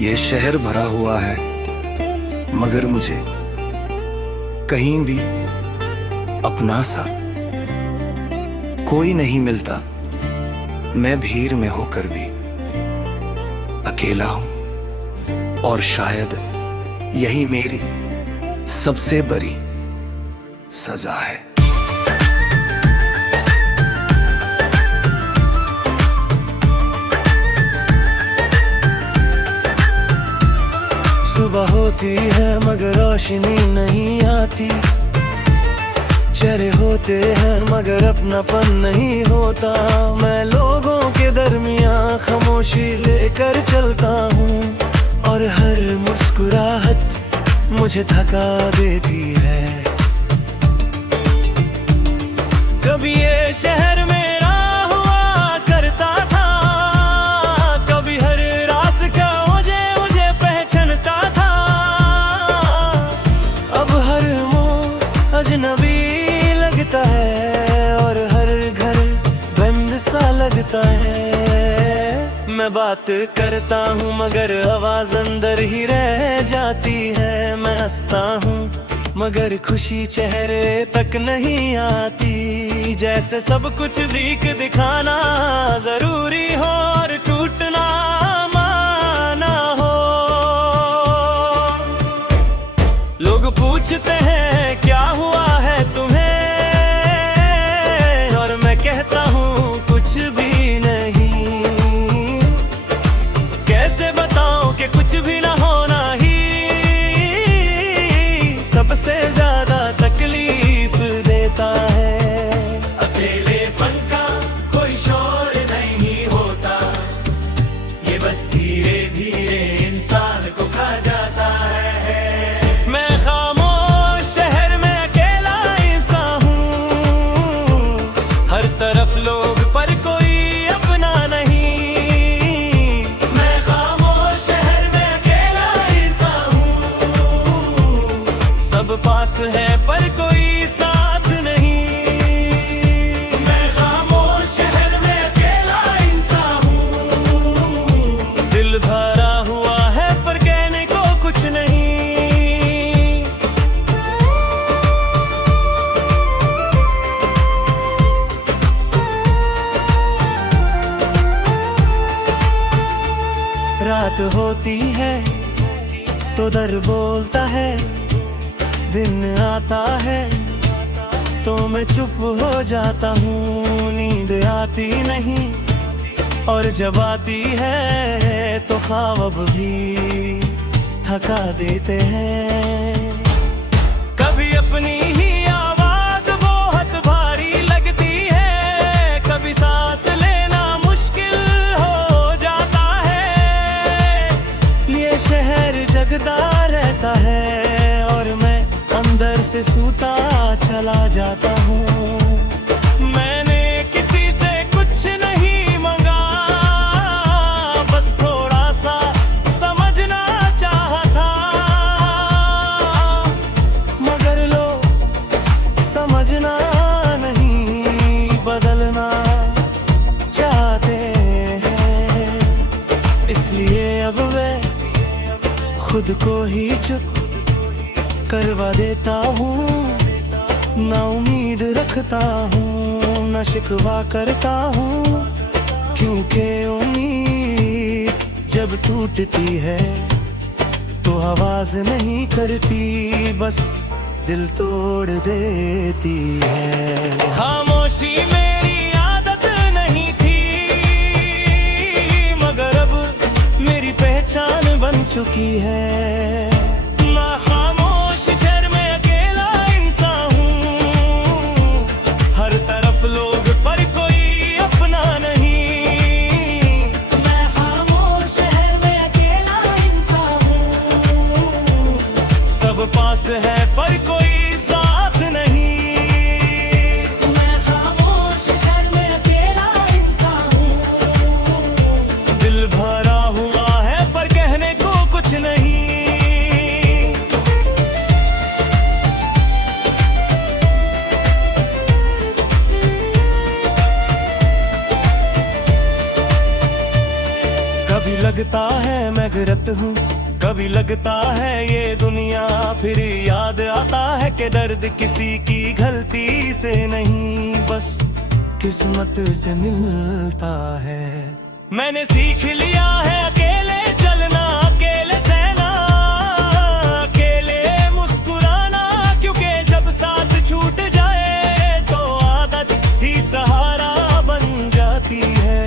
ये शहर भरा हुआ है, मगर मुझे कहीं भी अपना सा कोई नहीं मिलता। मैं भीड़ में होकर भी अकेला हूं, और शायद यही मेरी सबसे बड़ी सजा है। सुबह होती है मगर रोशनी नहीं आती, चेहरे होते हैं मगर अपनापन नहीं होता। मैं लोगों के दरमियां खामोशी लेकर चलता हूँ, और हर मुस्कुराहट मुझे थका देती है। कभी ये शहर मेरा हुआ करता था, कभी हर रास्ता मुझे पहचानता था। अब हर मोड़ अजनबी लगता है, और हर घर बंद सा लगता है। मैं बात करता हूँ मगर आवाज अंदर ही रह जाती है। मैं हंसता हूँ मगर खुशी चेहरे तक नहीं आती। जैसे सब कुछ दिखाना जरूरी हो और टूटना माना हो। लोग पूछते हैं क्या हुआ है तुम्हें, और मैं कहता हूँ कुछ भी नहीं। कैसे बताऊं कि कुछ भी ना होना ही सबसे ज्यादा तकलीफ देता है। अकेलेपन का कोई शोर नहीं होता, ये बस धीरे धीरे इंसान को खा जाता है। मैं खामोश शहर में अकेला इंसान हूँ, हर तरफ लोग पर कोई अपना नहीं। मैं खामोश शहर में अकेला इंसान हूँ, सब पास है पर कोई साथ नहीं। मैं खामोश शहर में अकेला इंसान हूँ, दिल भरा हुआ है पर कहने को कुछ नहीं। रात होती है तो दर बोलता है, दिन आता है तो मैं चुप हो जाता हूँ। नींद आती नहीं, और जब आती है तो ख्वाब भी थका देते हैं। कभी अपनी ही आवाज बहुत भारी लगती है, कभी सांस लेना मुश्किल हो जाता है। ये शहर जगदा रहता है, और मैं अंदर से सूता चला जाता हूँ। मैंने किसी से कुछ नहीं मांगा, बस थोड़ा सा समझना चाहा था। मगर लोग समझना नहीं, बदलना चाहते हैं। इसलिए अब मैं खुद को ही चुप करवा देता हूँ। ना उम्मीद रखता हूँ, ना शिकवा करता हूँ, क्योंकि उम्मीद जब टूटती है तो आवाज नहीं करती, बस दिल तोड़ देती है। खामोशी मेरी आदत नहीं थी, मगर अब मेरी पहचान बन चुकी है। मैं खामोश शहर में अकेला इंसान हूँ, हर तरफ लोग पर कोई अपना नहीं। मैं खामोश शहर में अकेला इंसान हूँ, सब पास है पर कोई साथ नहीं। मैं खामोश शहर में अकेला इंसान हूँ, दिल भरा हुआ है पर कहने को कुछ नहीं। कभी लगता है मैं जागृत हूँ, कभी लगता है ये दुनिया, फिर याद आता है कि दर्द किसी की गलती से नहीं, बस किस्मत से मिलता है। मैंने सीख लिया है अकेले चलना, अकेले सहना, अकेले मुस्कुराना, क्योंकि जब साथ छूट जाए तो आदत ही सहारा बन जाती है।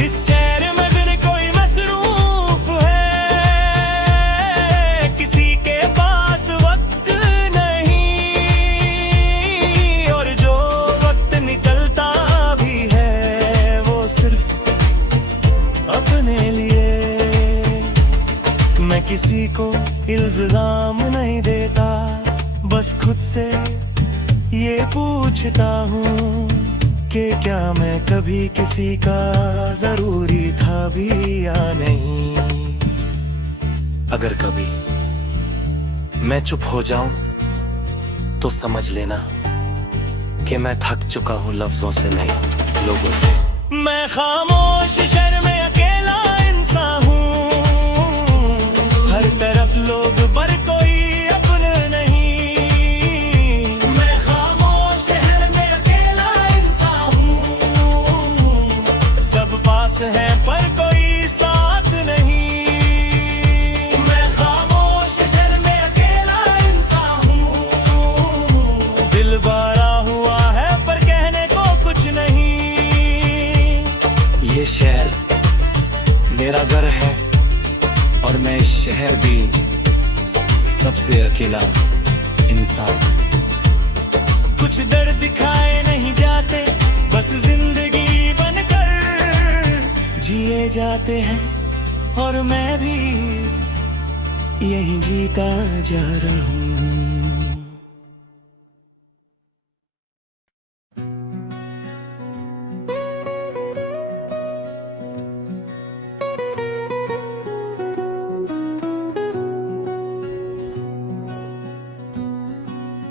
इस शहर में फिर कोई मसरूफ है, किसी के पास वक्त नहीं, और जो वक्त निकलता भी है वो सिर्फ अपने लिए। मैं किसी को इल्जाम नहीं देता, बस खुद से ये पूछता हूँ कि क्या मैं कभी किसी का जरूरी था भी या नहीं। अगर कभी मैं चुप हो जाऊं तो समझ लेना कि मैं थक चुका हूं लफ्जों से नहीं, लोगों से। मैं खामोश शहर में अकेला इंसान हूँ, हर तरफ लोग पर कोई अपना नहीं। मैं खामोश शहर में अकेला इंसान हूँ, सब पास है पर कोई साथ नहीं। मैं खामोश शहर में अकेला इंसान हूँ, दिल भरा हुआ है पर कहने को कुछ नहीं। ये शहर मेरा घर है और मैं इस शहर भी सबसे अकेला इंसान। कुछ दर्द दिखाए नहीं जाते, बस जिंदगी बनकर जिए जाते हैं, और मैं भी यही जीता जा रहा हूँ।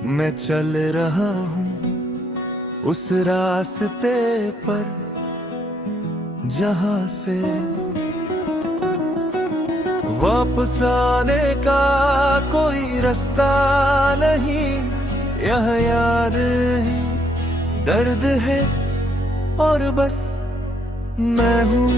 मैं चल रहा हूँ उस रास्ते पर जहाँ से वापस आने का कोई रास्ता नहीं। यह यार ही दर्द है और बस मैं हूँ।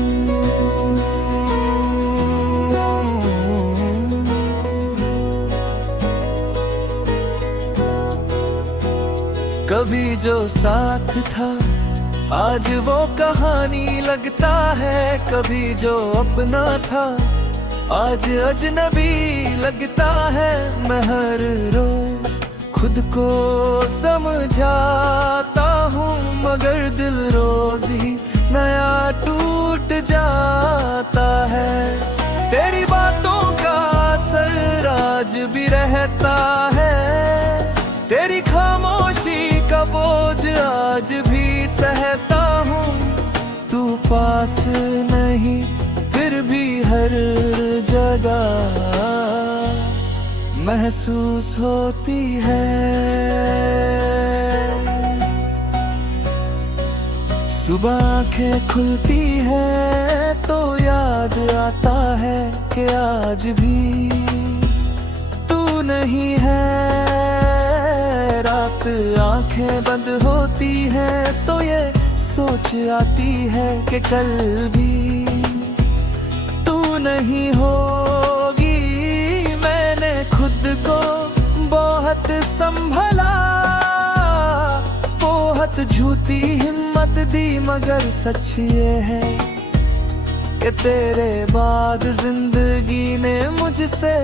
कभी जो साथ था आज वो कहानी लगता है, कभी जो अपना था आज अजनबी लगता है। मैं हर रोज खुद को समझाता हूँ, मगर दिल रोज ही नया टूट जाता है। तेरी बातों का असर आज भी रहता है, तेरी खामोशी का बोझ आज भी सहता हूँ। तू पास नहीं फिर भी हर जगह महसूस होती है। सुबह आँखें खुलती है तो याद आता है कि आज भी तू नहीं है। रात आंखें बंद होती है तो ये सोच आती है कि कल भी तू नहीं होगी। मैंने खुद को बहुत संभला, बहुत झूठी हिम्मत दी, मगर सच ये है कि तेरे बाद जिंदगी ने मुझसे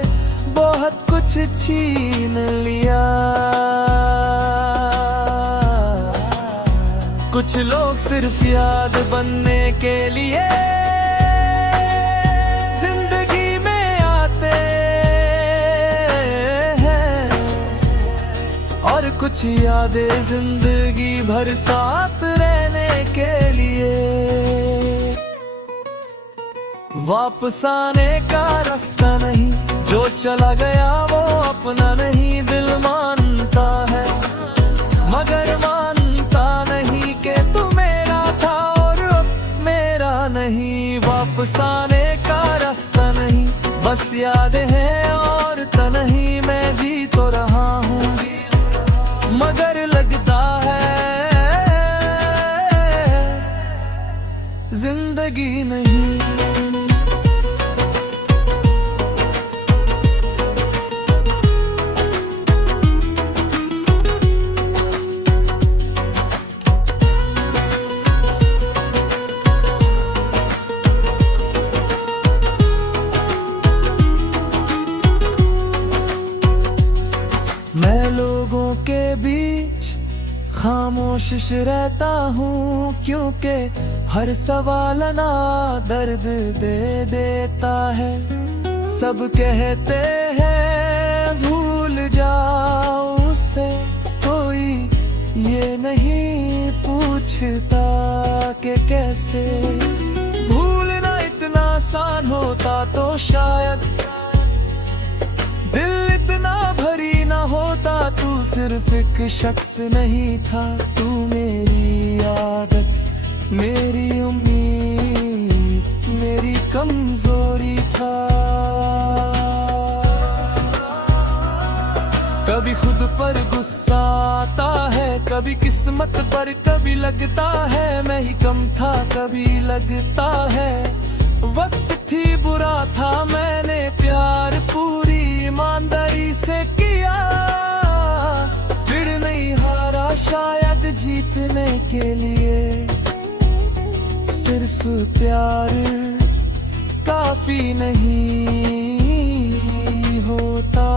बहुत कुछ छीन लिया। कुछ लोग सिर्फ याद बनने के लिए जिंदगी में आते हैं, और कुछ यादें जिंदगी भर साथ रहने के लिए। वापस आने का रास्ता नहीं, जो चला गया वो अपना नहीं। दिल मानता है मगर मानता नहीं कि तू मेरा था और अब मेरा नहीं। यादें हैं और तन्हाई मैं जी तो रहा हूँ, मगर लगता है जिंदगी नहीं। मैं लोगों के बीच खामोश रहता हूँ, क्योंकि हर सवाल ना दर्द दे देता है। सब कहते हैं भूल जाओ उसे, कोई ये नहीं पूछता कि कैसे। भूलना इतना आसान होता तो शायद दिल इतना भरी ना होता। तू सिर्फ एक शख्स नहीं था, तू मेरी आदत, मेरी उम्मीद, मेरी कमजोरी था। कभी खुद पर गुस्सा आता है, कभी किस्मत पर, कभी लगता है मैं ही कम था, कभी लगता है वक्त थी बुरा था। मैंने प्यार पूरी ईमानदारी से किया, फिर नहीं हारा शायद जीतने के लिए। सिर्फ प्यार काफी नहीं होता,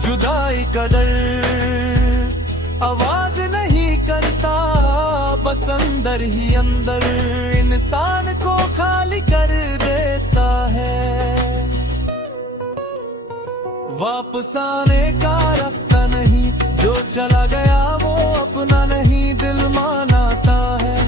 जुदाई का डर आवाज नहीं करता, बस अंदर ही अंदर इंसान को खाली कर देता है। वापस आने का रास्ता नहीं, जो चला गया वो अपना नहीं, दिल मानता है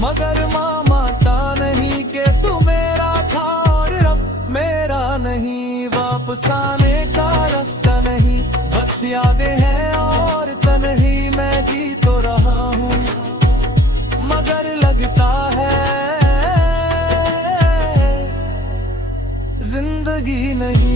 मगर मानता नहीं कि तू मेरा था और अब मेरा नहीं। वापस आने का रास्ता नहीं, बस यादें हैं और तन्हाई मैं जी तो रहा हूँ, मगर लगता है जिंदगी नहीं।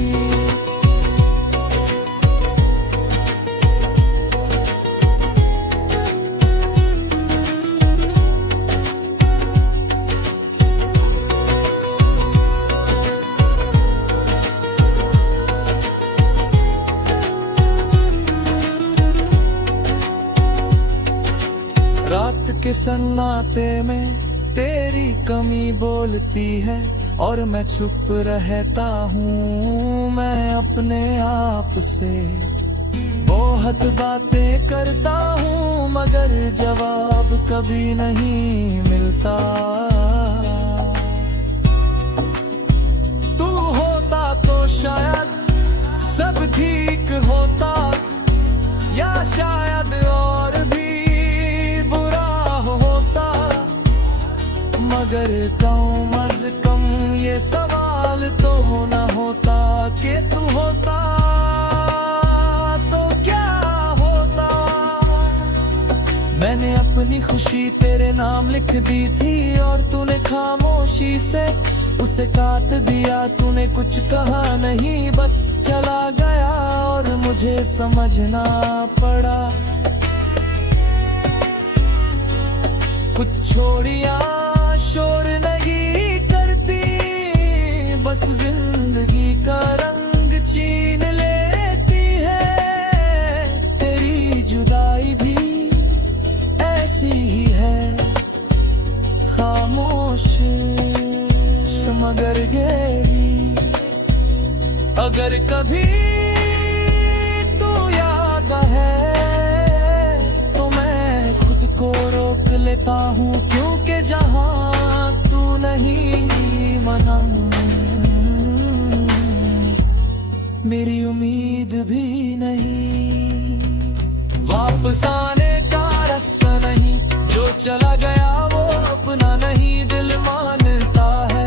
रात के सन्नाटे में तेरी कमी बोलती है और मैं चुप रहता हूँ। मैं अपने आप से बहुत बातें करता हूँ, मगर जवाब कभी नहीं मिलता। तू होता तो शायद सब ठीक होता, या शायद और भी मगर कम अज कम ये सवाल तो ना होता कि तू होता तो क्या होता। मैंने अपनी खुशी तेरे नाम लिख दी थी और तूने खामोशी से उसे काट दिया। तूने कुछ कहा नहीं, बस चला गया और मुझे समझना पड़ा। कुछ छोड़िया शोर नहीं करती, बस जिंदगी का रंग छीन लेती है। तेरी जुदाई भी ऐसी ही है, खामोश मगर गहरी। अगर कभी तू याद है तो मैं खुद को रोक लेता हूँ, क्योंकि जहाँ तू नहीं मना मेरी उम्मीद भी नहीं। वापस आने का रास्ता नहीं, जो चला गया वो अपना नहीं। दिल मानता है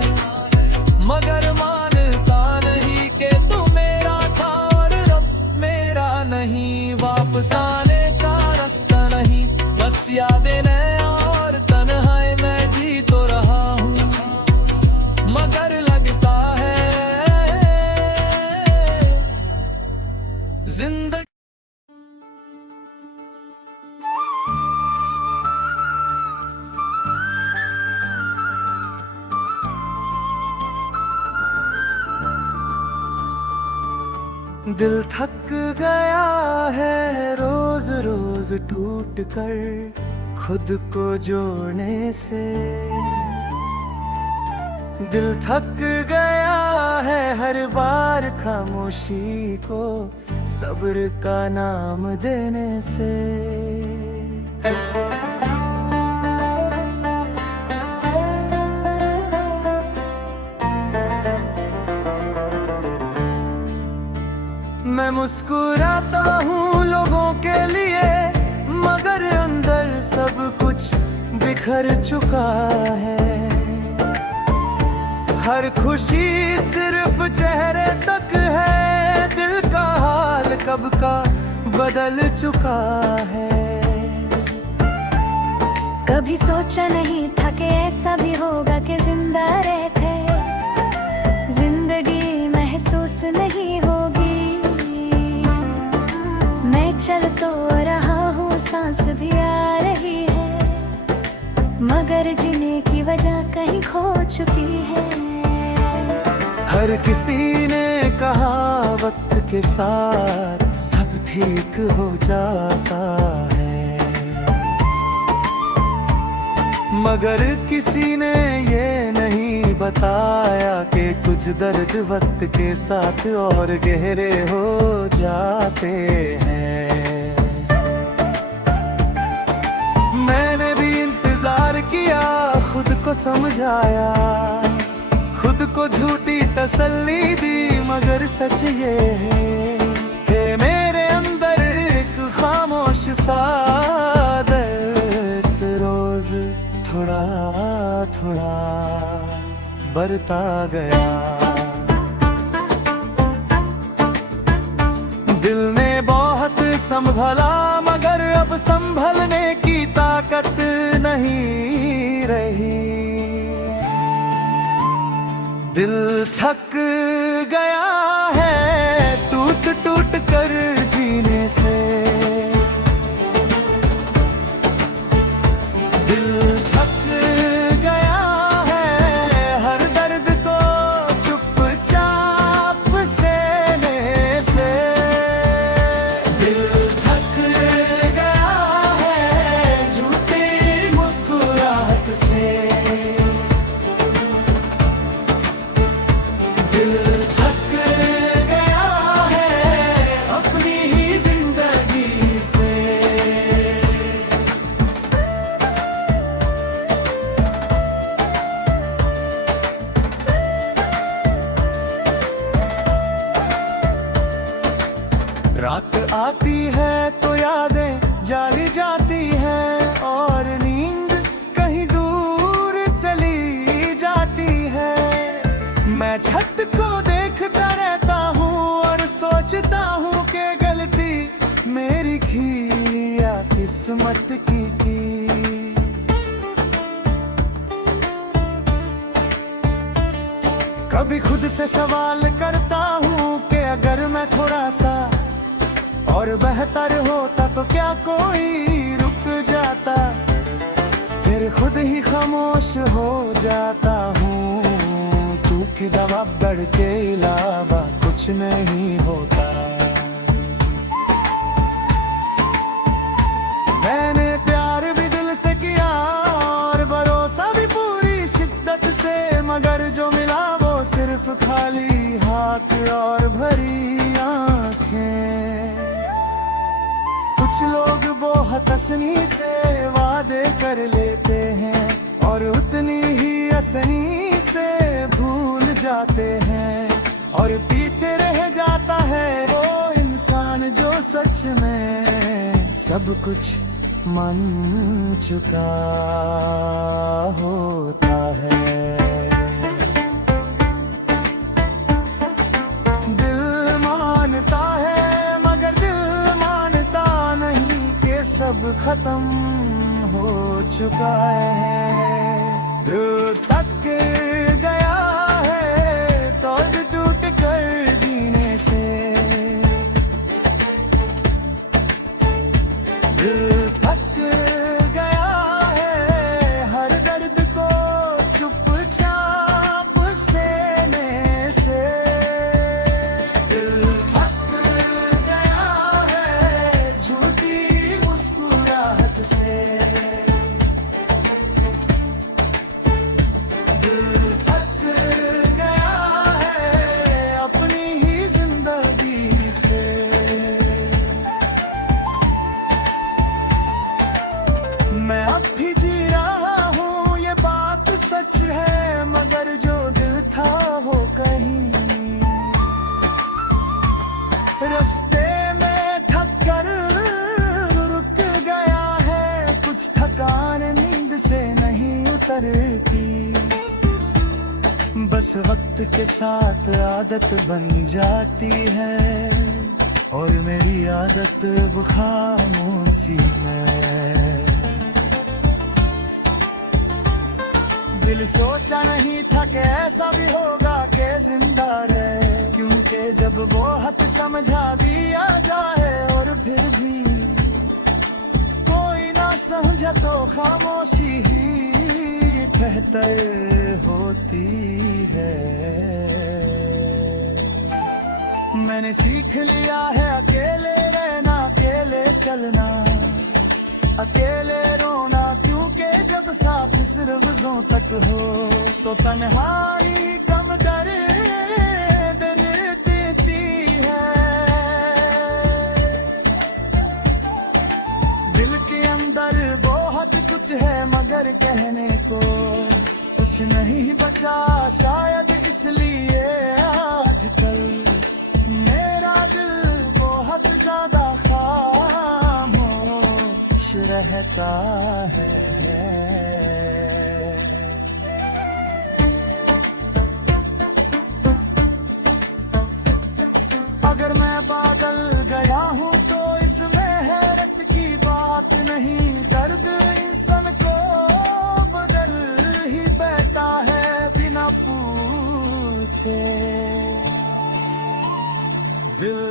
मगर मानता नहीं कि तू मेरा था और अब मेरा नहीं। वापस आने का रास्ता नहीं, बस यादें और तन्हाई मैं जी तो रहा हूँ। मगर लगता है जिंदगी। दिल थक गया है रोज रोज टूट कर खुद को जोड़ने से। दिल थक गया है हर बार खामोशी को सब्र का नाम देने से। मैं मुस्कुराता हूँ लोगों के लिए मगर अंदर सब कुछ बिखर चुका है। हर खुशी सिर्फ चेहरे तक है, दिल का हाल कब का बदल चुका है। कभी सोचा नहीं था कि ऐसा भी होगा कि जिंदा रहते जिंदगी महसूस नहीं होगी। मैं चल तो रहा हूँ सांस भी आ रही है मगर जीने की वजह कहीं खो चुकी है। हर किसी ने कहा वक्त के साथ सब ठीक हो जाता है मगर किसी ने ये नहीं बताया कि कुछ दर्द वक्त के साथ और गहरे हो जाते हैं। मैंने भी इंतजार किया, खुद को समझाया, खुद को झूठी तसल्ली दी मगर सच ये है कि मेरे अंदर एक खामोश सा दर्द रोज थोड़ा थोड़ा बढ़ता गया। दिल ने बहुत संभला मगर अब संभलने की ताकत नहीं रही। दिल थक गया है टूट टूट कर जीने से। दिल थक गया है हर दर्द को चुपचाप सहने से। दिल थक गया है झूठी मुस्कुराहट से। दिल थक गया है अपनी ही जिंदगी से। रात आती है तो यादें जाली जाती हैं और नींद कहीं दूर चली जाती है। मैं छत को देखता रहता हूँ और सोचता हूँ कि गलती मेरी थी या किस्मत की थी। कभी खुद से सवाल करता हूँ कि अगर मैं थोड़ा सा और बेहतर होता तो क्या कोई रुक जाता। फिर खुद ही खामोश हो जाता हूँ क्योंकि दवा डर के अलावा कुछ नहीं होता। मैंने प्यार भी दिल से किया और भरोसा भी पूरी शिद्दत से मगर जो मिला वो सिर्फ खाली हाथ और भरी आंखें। कुछ लोग बहुत हंसनी से वादे कर लेते हैं और उतनी ही हंसनी से भूल जाते हैं और पीछे रह जाता है वो इंसान जो सच में सब कुछ मान चुका होता है। दिल मानता है मगर दिल मानता नहीं कि सब खत्म हो चुका है। दिल थक गया रास्ते में थक कर रुक गया है, कुछ थकान नींद से नहीं उतरती, बस वक्त के साथ आदत बन जाती है, और मेरी आदत वो खामोशी है। दिल सोचा नहीं था कि ऐसा भी होगा कि जिंदा रहे, क्योंकि जब वो हद समझा दिया जाए और फिर भी कोई ना समझा तो खामोशी ही बेहतर होती है। मैंने सीख लिया है अकेले रहना, अकेले चलना, अकेले रोना, क्योंकि जब साथ सिर्फ लफ्जों तक हो तो तन्हाई कम दर्द देती है। दिल के अंदर बहुत कुछ है मगर कहने को कुछ नहीं बचा, शायद इसलिए आजकल मेरा दिल बहुत ज्यादा खामोश रहता है। अगर मैं बादल गया हूँ तो इसमें हैरत की बात नहीं, दर्द इंसान को बदल ही बैठा है बिना पूछे। दिल